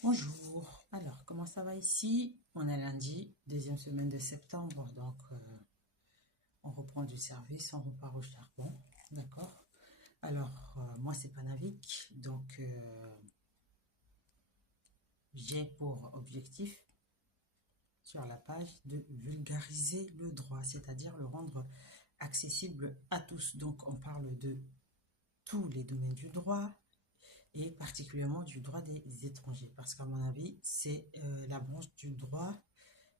Bonjour, alors comment ça va ici? On est lundi, deuxième semaine de septembre, donc on reprend du service, on repart au charbon, d'accord? Alors moi c'est Panavik, donc j'ai pour objectif sur la page de vulgariser le droit, c'est-à-dire le rendre accessible à tous. Donc on parle de tous les domaines du droit, et particulièrement du droit des étrangers, parce qu'à mon avis, c'est la branche du droit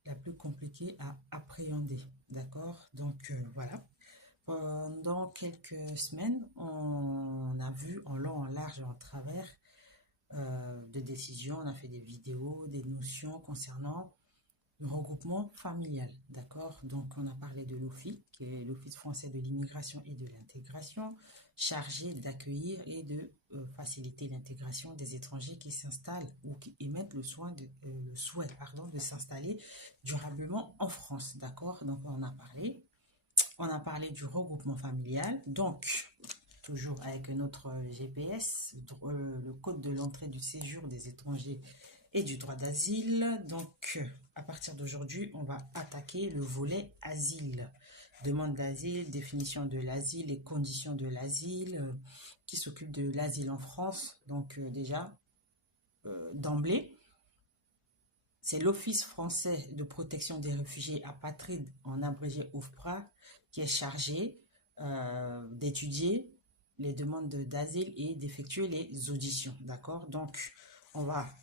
la plus compliquée à appréhender. D'accord? Donc voilà. Pendant quelques semaines, on a vu en long, en large et en travers des décisions, on a fait des vidéos, des notions concernant le regroupement familial. D'accord? Donc on a parlé de l'OFII, qui est l'Office français de l'immigration et de l'intégration, chargé d'accueillir et de faciliter l'intégration des étrangers qui s'installent ou qui émettent le souhait de s'installer durablement en France. D'accord? Donc on a parlé du regroupement familial. Donc, toujours avec notre GPS, le code de l'entrée du séjour des étrangers et du droit d'asile. Donc, à partir d'aujourd'hui, on va attaquer le volet asile. Demande d'asile, définition de l'asile et conditions de l'asile, qui s'occupe de l'asile en France. Donc, déjà, d'emblée, c'est l'Office français de protection des réfugiés apatrides, en abrégé OFPRA, qui est chargé d'étudier les demandes d'asile et d'effectuer les auditions. D'accord? Donc, on va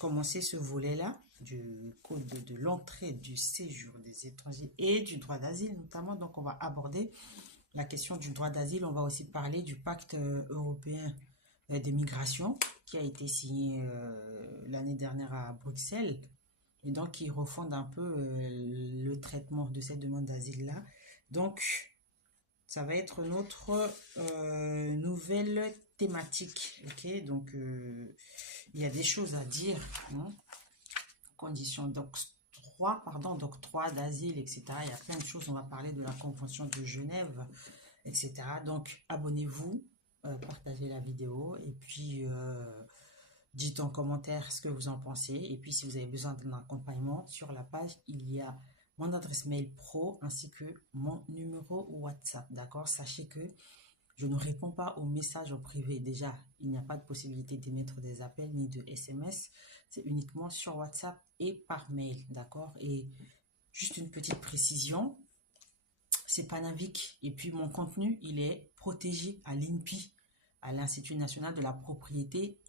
commencer ce volet-là du code de l'entrée du séjour des étrangers et du droit d'asile notamment. Donc, on va aborder la question du droit d'asile. On va aussi parler du pacte européen des migrations qui a été signé l'année dernière à Bruxelles et donc qui refonde un peu le traitement de cette demande d'asile-là. Donc, ça va être notre nouvelle thématique. Ok, donc il y a des choses à dire, hein. Conditions d'octroi d'asile, etc. Il y a plein de choses. On va parler de la Convention de Genève, etc. Donc, abonnez-vous, partagez la vidéo et puis dites en commentaire ce que vous en pensez. Et puis, si vous avez besoin d'un accompagnement, sur la page, il y a mon adresse mail pro ainsi que mon numéro WhatsApp. D'accord? Sachez que je ne réponds pas aux messages en privé. Déjà, il n'y a pas de possibilité d'émettre des appels ni de SMS. C'est uniquement sur WhatsApp et par mail. D'accord? Et juste une petite précision, c'est Panavik. Et puis mon contenu, il est protégé à l'INPI, à l'Institut national de la propriété